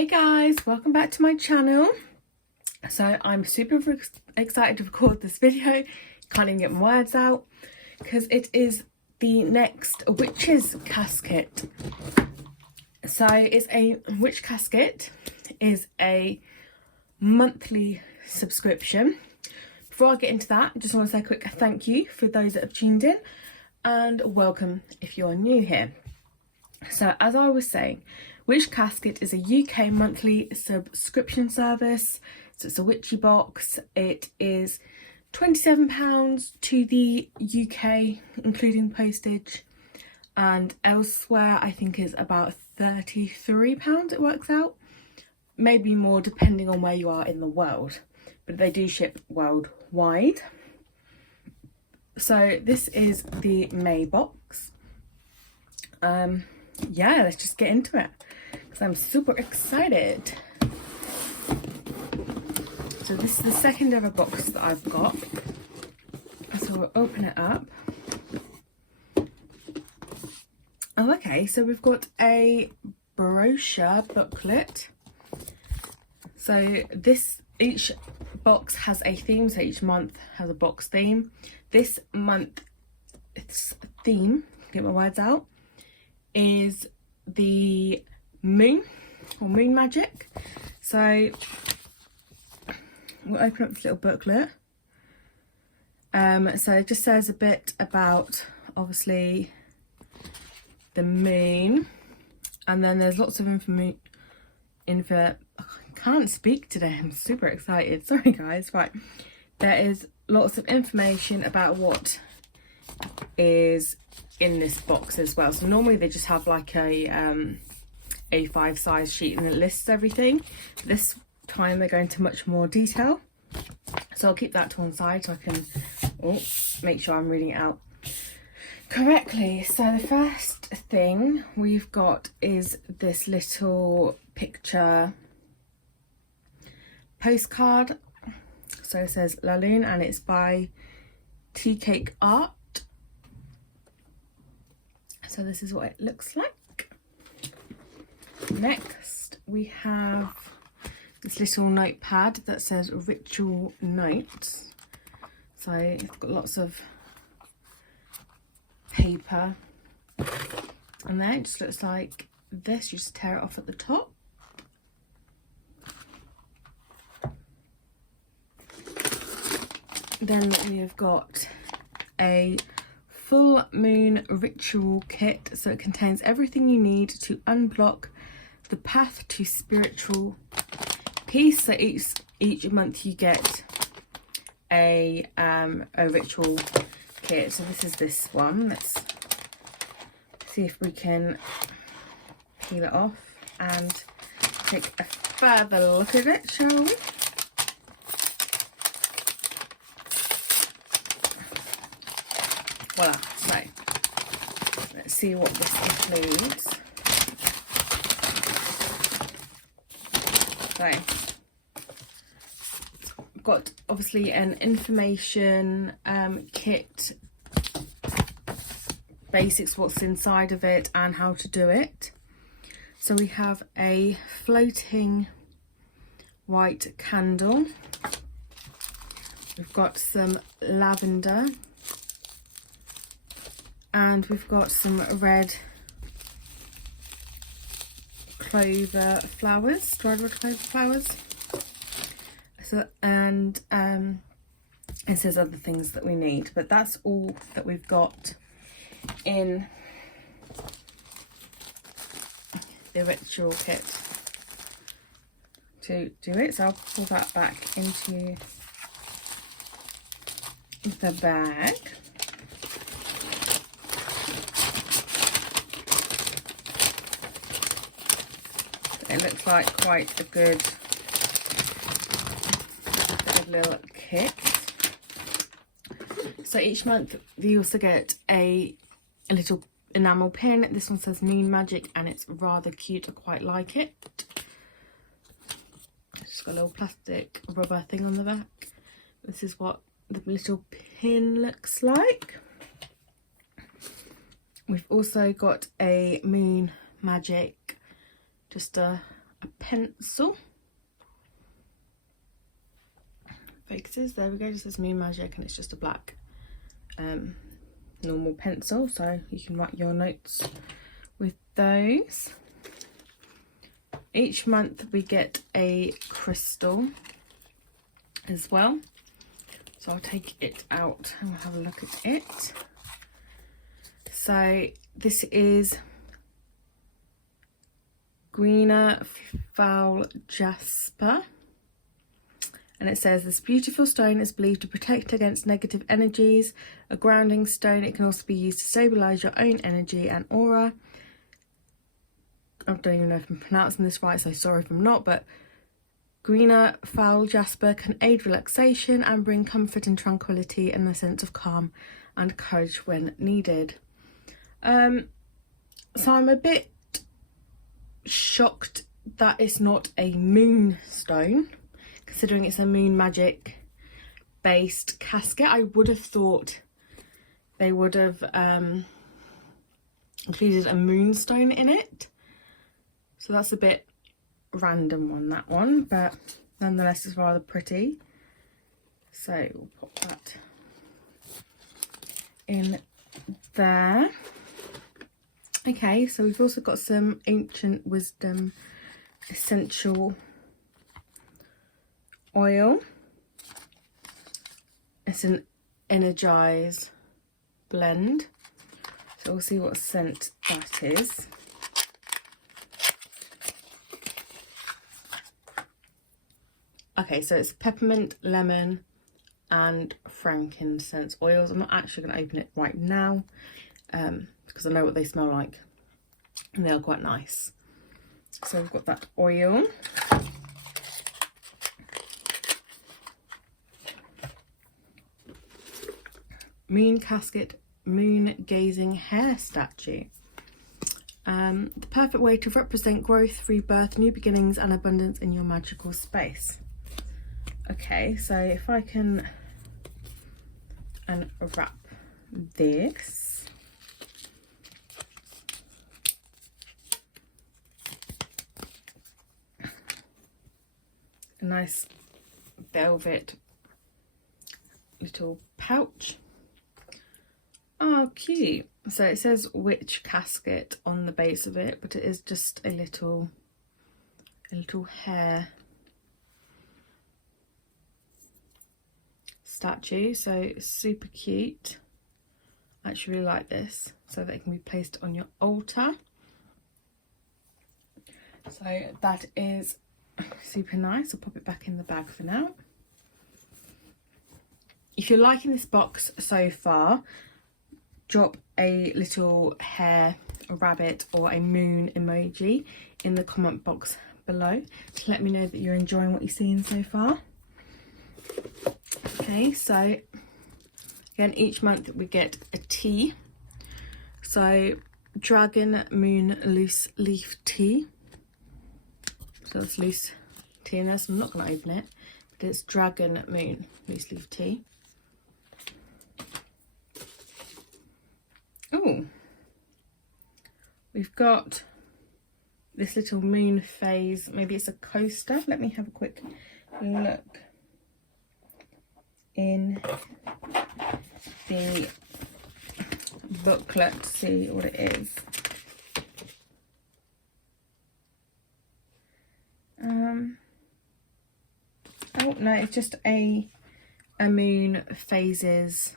Hey guys, welcome back to my channel. So I'm super excited to record this video. Can't even get my words out because it is the next witch's casket. So it's a witch casket, is a monthly subscription. Before I get into that, I just want to say a quick thank you for those that have tuned in and welcome if you're new here. So as I was saying, Witch Casket is a UK monthly subscription service. So it's a witchy box. It is £27 to the UK, including postage, and elsewhere I think is about £33 it works out. Maybe more depending on where you are in the world, but they do ship worldwide. So this is the May box. Yeah, let's just get into it because I'm super excited. So this is the second ever box that I've got. So we'll open it up. Oh, okay, so we've got a brochure booklet. So each box has a theme, so each month has a box theme. This month's theme, get my words out, is the moon or Moon Magick. So we'll open up this little booklet. So it just says a bit about obviously the moon, and then there's lots of info. I can't speak today, I'm super excited, sorry guys. Right, there is lots of information about what is in this box as well. So normally they just have like a A5 size sheet and it lists everything. This time they're going into much more detail, so I'll keep that to one side so I can make sure I'm reading it out correctly. So the first thing we've got is this little picture postcard. So it says La Lune and it's by Teacake art. So this is what it looks like. Next we have this little notepad that says ritual notes. So it's got lots of paper, and then it just looks like this. You just tear it off at the top. Then we have got a full moon ritual kit. So it contains everything you need to unblock the path to spiritual peace. So each month you get a ritual kit. So this is this one. Let's see if we can peel it off and take a further look at it, shall we? Voila. So let's see what this includes. So I've got obviously an information kit, basics, what's inside of it and how to do it. So we have a floating white candle. We've got some lavender. And we've got some red clover flowers, dried red clover flowers. So, and it says other things that we need, but that's all that we've got in the ritual kit to do it. So I'll pull that back into the bag. It looks like quite a good little kit. So each month you also get a little enamel pin. This one says Moon Magick and it's rather cute. I quite like it. It's got a little plastic rubber thing on the back. This is what the little pin looks like. We've also got a Moon Magick, just a a pencil. Focuses, there we go, just says Moon Magick, and it's just a black normal pencil, so you can write your notes with those. Each month we get a crystal as well, so I'll take it out and we'll have a look at it. So this is Guinea, Fowl, Jasper, and it says this beautiful stone is believed to protect against negative energies, a grounding stone. It can also be used to stabilize your own energy and aura. I don't even know if I'm pronouncing this right, so sorry if I'm not, but Guinea, Fowl, Jasper can aid relaxation and bring comfort and tranquility and a sense of calm and courage when needed. So I'm a bit shocked that it's not a moon stone, considering it's a Moon Magick based casket. I would have thought they would have included a moonstone in it, so that's a bit random on that one, but nonetheless it's rather pretty. So we'll pop that in there. Okay, so we've also got some Ancient Wisdom essential oil. It's an Energize blend, so we'll see what scent that is. Okay, so it's peppermint, lemon and frankincense oils. I'm not actually going to open it right now because I know what they smell like and they are quite nice. So we've got that oil. Moon Casket Moon Gazing Hare Statue. The perfect way to represent growth, rebirth, new beginnings and abundance in your magical space. Okay, so if I can unwrap this. A nice velvet little pouch. Oh, cute. So it says Witch Casket on the base of it, but it is just a little hare statue, so super cute. I actually really like this, so that it can be placed on your altar. So that is super nice. I'll pop it back in the bag for now. If you're liking this box so far, drop a little hare, a rabbit or a moon emoji in the comment box below to let me know that you're enjoying what you're seeing so far. Okay, so again, each month we get a tea. So Dragonmoon loose leaf tea. So that's loose tea in there, so I'm not going to open it, but it's Dragonmoon loose leaf tea. Oh, we've got this little moon phase. Maybe it's a coaster. Let me have a quick look in the booklet to see what it is. Oh no, it's just a moon phases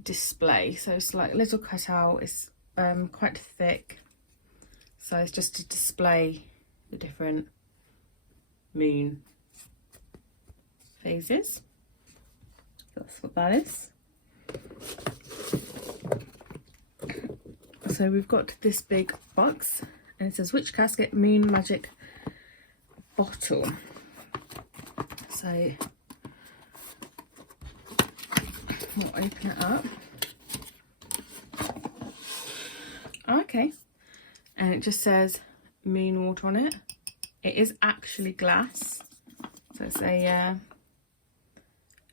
display, so it's like a little cutout. It's quite thick, so it's just to display the different moon phases. That's what that is. So we've got this big box and it says Witch Casket Moon Magick bottle. So we'll open it up. Okay, and it just says moon water on it. It is actually glass, so it's a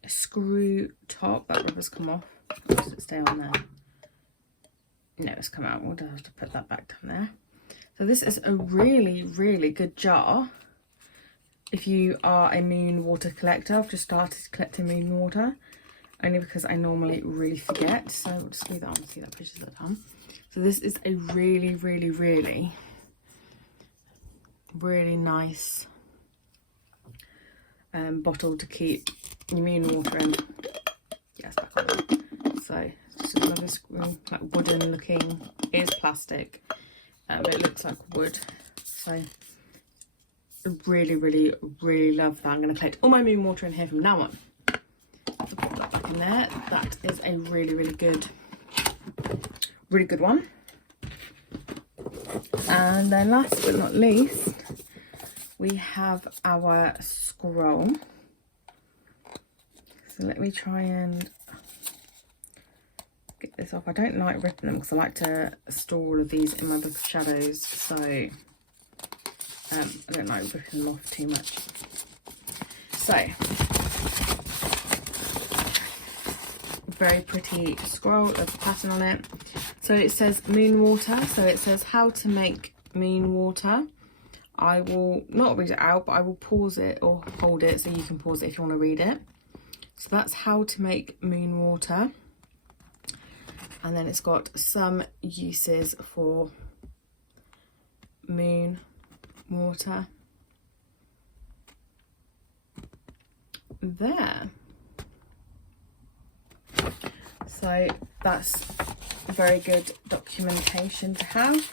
screw top. That rubber's come off. Or does it stay on there? No, it's come out. We'll have to put that back down there. So this is a really, really good jar if you are a moon water collector. I've just started collecting moon water, only because I normally really forget. So we'll just leave that on, see that picture's at done. So this is a really, really, really, really nice bottle to keep your moon water in. Yes, back on. So it's just another screw, like wooden looking. It is plastic, but it looks like wood. So I really, really, really love that. I'm going to collect all my moon water in here from now on. So put that back in there. That is a really, really good one. And then last but not least, we have our scroll. So let me try and get this off. I don't like ripping them because I like to store all of these in my book of shadows. So I don't like ripping them off too much. So very pretty scroll of the pattern on it. So it says moon water. So it says how to make moon water. I will not read it out, but I will pause it or hold it so you can pause it if you want to read it. So that's how to make moon water. And then it's got some uses for moon water there. So that's very good documentation to have.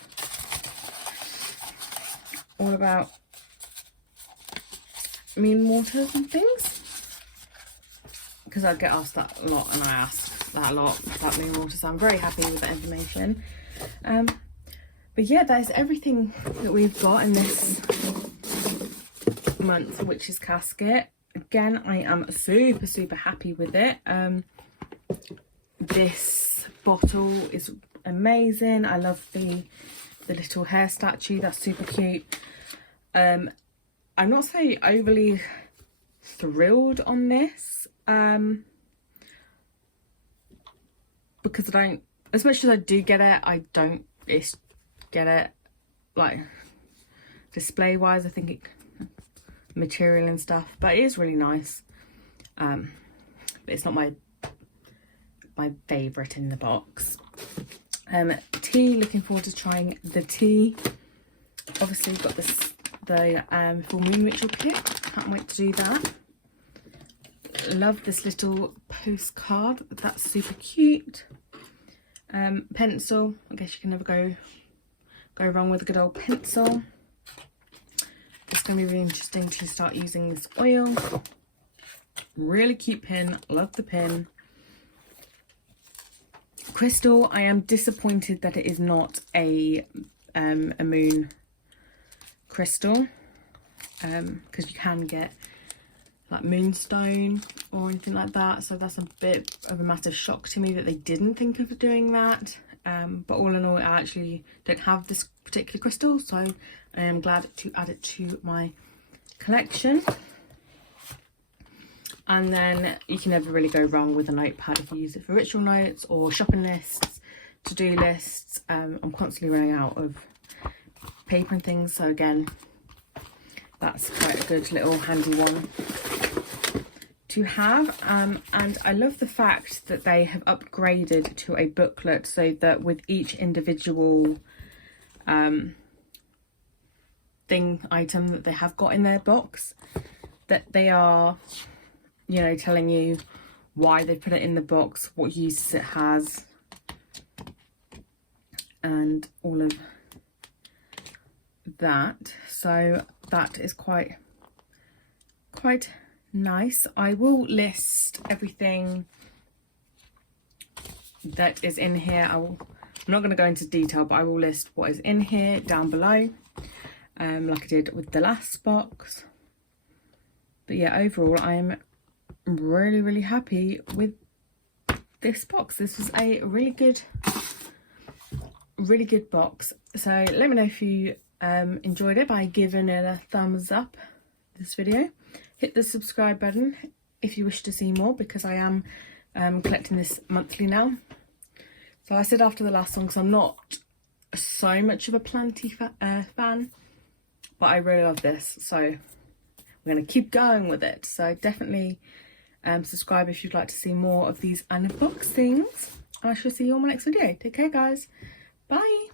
All about moon waters and things, because I get asked that a lot, and I ask that a lot about moon water, so I'm very happy with that information. But yeah, that is everything that we've got in this month's Witch's Casket. Again, I am super, super happy with it. This bottle is amazing. I love the little hare statue. That's super cute. I'm not so overly thrilled on this, because I don't, as much as I do get it, I don't get it like display wise. I think it material and stuff, but it is really nice. But it's not my favourite in the box. Tea, looking forward to trying the tea. Obviously we've got this, the full moon ritual kit. Can't wait to do that. Love this little postcard. That's super cute. Pencil. I guess you can never go wrong with a good old pencil. It's going to be really interesting to start using this oil. Really cute pin. Love the pin. Crystal. I am disappointed that it is not a moon crystal, because you can get like moonstone or anything like that, so that's a bit of a massive shock to me that they didn't think of doing that. But all in all, I actually don't have this particular crystal, so I am glad to add it to my collection. And then you can never really go wrong with a notepad if you use it for ritual notes or shopping lists, to-do lists. I'm constantly running out of paper and things, so again, that's quite a good little handy one to have. And I love the fact that they have upgraded to a booklet, so that with each individual item that they have got in their box, that they are, you know, telling you why they put it in the box, what uses it has, and all of that. So that is quite nice. I will list everything that is in here. I'm not going to go into detail, but I will list what is in here down below, like I did with the last box. But yeah, overall I am really happy with this box. This was a really good box. So let me know if you enjoyed it by giving it a thumbs up, this video. Hit the subscribe button if you wish to see more, because I am collecting this monthly now. So I said after the last one, because I'm not so much of a planty fan, but I really love this, so we're going to keep going with it. So definitely subscribe if you'd like to see more of these unboxings. I shall see you on my next video. Take care, guys. Bye.